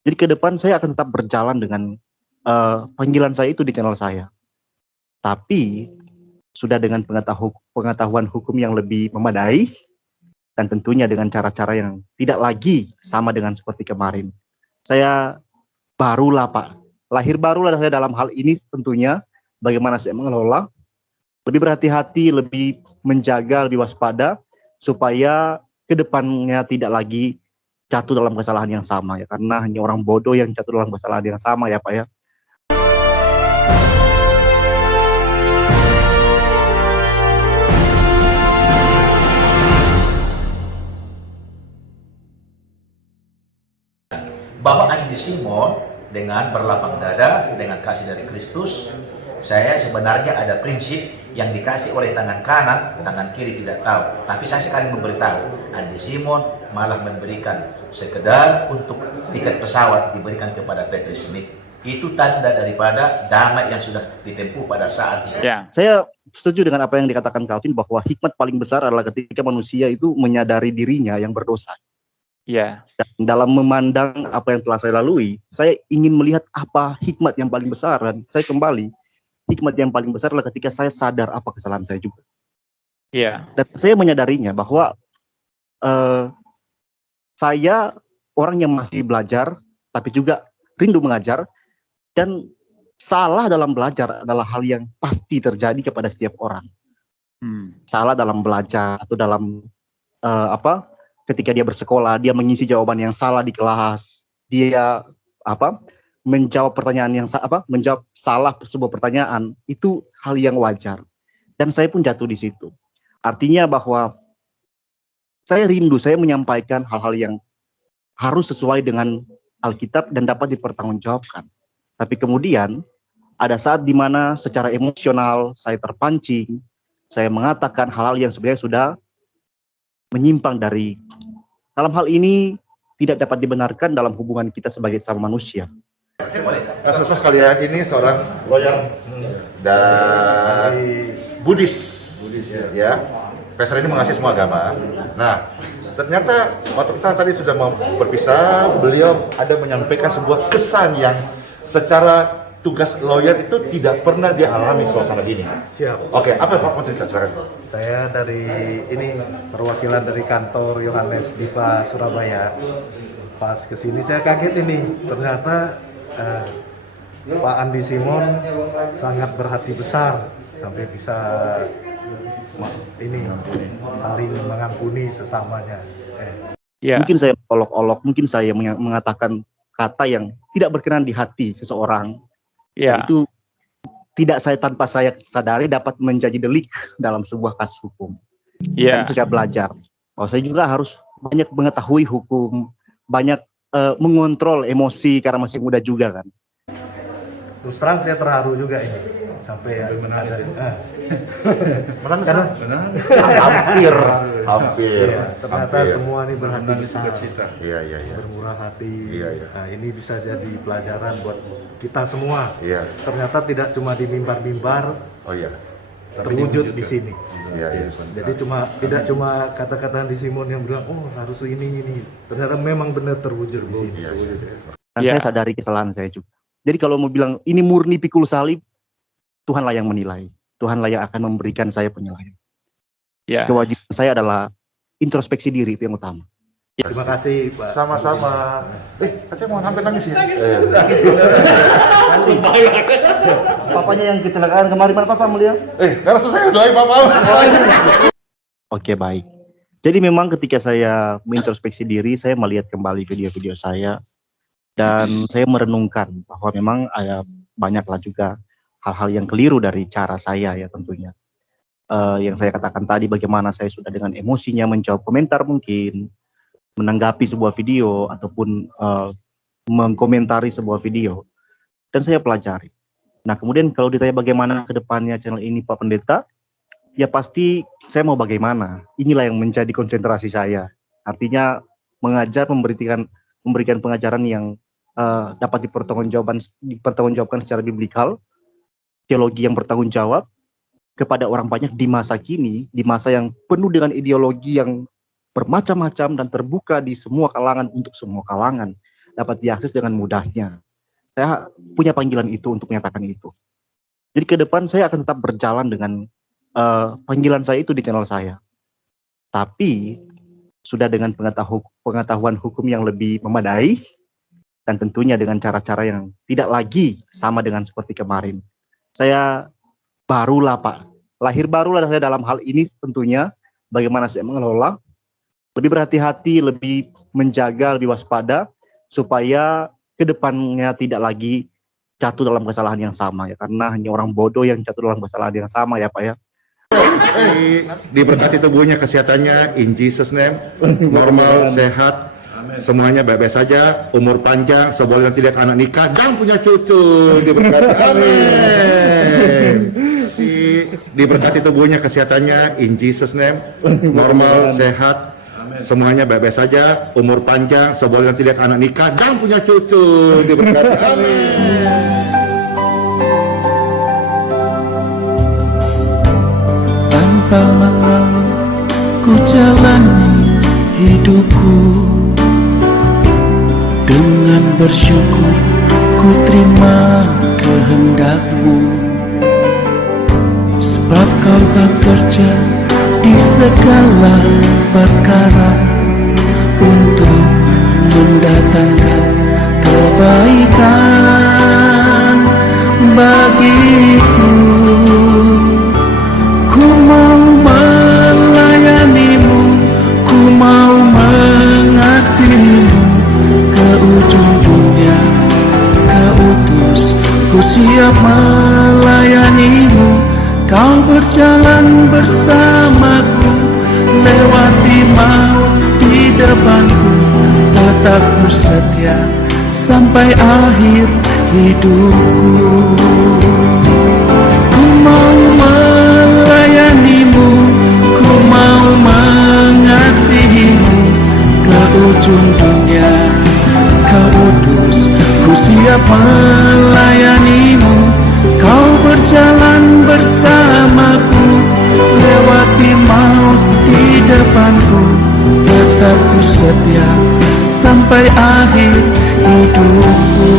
Jadi ke depan saya akan tetap berjalan dengan panggilan saya itu di channel saya. Tapi sudah dengan pengetahuan hukum yang lebih memadai dan tentunya dengan cara-cara yang tidak lagi sama dengan seperti kemarin. Saya barulah Pak, lahir barulah saya dalam hal ini tentunya bagaimana saya mengelola, lebih berhati-hati, lebih menjaga, lebih waspada supaya kedepannya tidak lagi jatuh dalam kesalahan yang sama ya, karena hanya orang bodoh yang jatuh dalam kesalahan yang sama ya Pak ya. Bapak Andi Simon dengan berlapang dada, dengan kasih dari Kristus, saya sebenarnya ada prinsip yang dikasih oleh tangan kanan, tangan kiri tidak tahu. Tapi saya sekali memberitahu, Andi Simon malah memberikan sekedar untuk tiket pesawat diberikan kepada Peter Smith. Itu tanda daripada damai yang sudah ditempuh pada saat itu. Ya. Saya setuju dengan apa yang dikatakan Calvin bahwa hikmat paling besar adalah ketika manusia itu menyadari dirinya yang berdosa. Ya. Dan dalam memandang apa yang telah saya lalui, saya ingin melihat apa hikmat yang paling besar, dan saya kembali, hikmat yang paling besar adalah ketika saya sadar apa kesalahan saya juga. Ya. Dan saya menyadarinya bahwa saya orang yang masih belajar, tapi juga rindu mengajar, dan salah dalam belajar adalah hal yang pasti terjadi kepada setiap orang. Salah dalam belajar atau dalam ketika dia bersekolah, dia mengisi jawaban yang salah di kelas, dia menjawab pertanyaan yang menjawab salah sebuah pertanyaan, itu hal yang wajar. Dan saya pun jatuh di situ. Artinya bahwa saya rindu, saya menyampaikan hal-hal yang harus sesuai dengan Alkitab dan dapat dipertanggungjawabkan. Tapi kemudian ada saat di mana secara emosional saya terpancing, saya mengatakan hal-hal yang sebenarnya sudah menyimpang dari, dalam hal ini tidak dapat dibenarkan dalam hubungan kita sebagai sama manusia. Saudara sekalian, ini seorang lawyer dan Buddhis ya. Pastor ini mengasihi semua agama. Nah, ternyata waktu kita tadi sudah berpisah, beliau ada menyampaikan sebuah kesan yang secara tugas lawyer itu tidak pernah dia alami suasana gini. Siap. Oke, apa Pak cerita silakan. Saya dari ini perwakilan dari kantor Yohanes Dipa Surabaya. Pas kesini saya kaget ini, ternyata Pak Andi Simon sangat berhati besar sampai bisa ini saling mengampuni sesamanya. Ya. Mungkin saya olok-olok, mungkin saya mengatakan kata yang tidak berkenan di hati seseorang. Ya. Itu tidak tanpa saya sadari dapat menjadi delik dalam sebuah kasus hukum. Ya. Dan saya belajar bahwa saya juga harus banyak mengetahui hukum, banyak mengontrol emosi karena masih muda juga kan. Terus terang saya terharu juga ini sampai ya menangis. Hampir. Ternyata semua ini berhati besar. Iya. Bermurah hati. Iya. Nah, ini bisa jadi pelajaran buat kita semua. Iya. Ternyata tidak cuma di mimbar-mimbar. Oh iya. Terwujud di sini. Iya. Jadi tidak cuma kata-kata di Simon yang bilang, oh harus ini. Ternyata memang benar terwujud di sini. Iya. Dan saya sadari kesalahan saya juga. Jadi kalau mau bilang ini murni pikul salib, Tuhanlah yang menilai. Tuhanlah yang akan memberikan saya penilaian. Ya. Kewajiban saya adalah introspeksi diri, itu yang utama. Ya. Terima kasih Pak. Sama-sama. Saya mau hampir nangis ya. Papanya yang kecelakaan kemarin, mana papa melihat? Karena selesai doain papa. Oke, baik. Jadi memang ketika saya mengintrospeksi diri, saya melihat kembali video-video saya, dan saya merenungkan bahwa memang ada banyaklah juga hal-hal yang keliru dari cara saya ya tentunya. Yang saya katakan tadi, bagaimana saya sudah dengan emosinya menjawab komentar mungkin, menanggapi sebuah video, ataupun mengkomentari sebuah video. Dan saya pelajari. Nah kemudian kalau ditanya bagaimana ke depannya channel ini Pak Pendeta, ya pasti saya mau bagaimana. Inilah yang menjadi konsentrasi saya. Artinya mengajar, memberikan pengajaran yang dapat dipertanggungjawabkan secara biblikal, teologi yang bertanggung jawab kepada orang banyak di masa kini, di masa yang penuh dengan ideologi yang bermacam-macam dan terbuka di semua kalangan untuk semua kalangan. dapat diakses dengan mudahnya. Saya punya panggilan itu untuk menyatakan itu. Jadi ke depan saya akan tetap berjalan dengan panggilan saya itu di channel saya. Tapi sudah dengan pengetahuan hukum yang lebih memadai, dan tentunya dengan cara-cara yang tidak lagi sama dengan seperti kemarin. Saya barulah Pak, lahir barulah saya dalam hal ini tentunya, bagaimana saya mengelola, lebih berhati-hati, lebih menjaga, lebih waspada, supaya kedepannya tidak lagi jatuh dalam kesalahan yang sama ya, karena hanya orang bodoh yang jatuh dalam kesalahan yang sama ya Pak ya. Diberkati tubuhnya, kesehatannya, in Jesus name, normal, sehat, semuanya baik-baik saja, umur panjang, seboleh tidak anak nikah dan punya cucu, diberkati, amin. Diberkati tubuhnya, kesehatannya, in Jesus name, normal, sehat, semuanya baik-baik saja, umur panjang, seboleh tidak anak nikah dan punya cucu, diberkati, amin. Tanpa mengeluh ku jalani hidupku, dengan bersyukur ku terima kehendak-Mu, sebab Kau bekerja di segala perkara untuk mendatangkan kebaikan bagiku. Ku mau melayani-Mu, ku mau mengasihi-Mu, ke ujung dunia Kau utus, ku siap melayani-Mu. Kau berjalan bersamaku, lewati maut di depanku, tetap ku setia sampai akhir hidupku. Ku mau melayani-Mu, ku mau mengasihi-Mu, ke ujung dunia Kau utus, ku siap melayani-Mu. Kau berjalan bersamaku, lewati maut di depanku, tetap ku setia sampai akhir hidupku.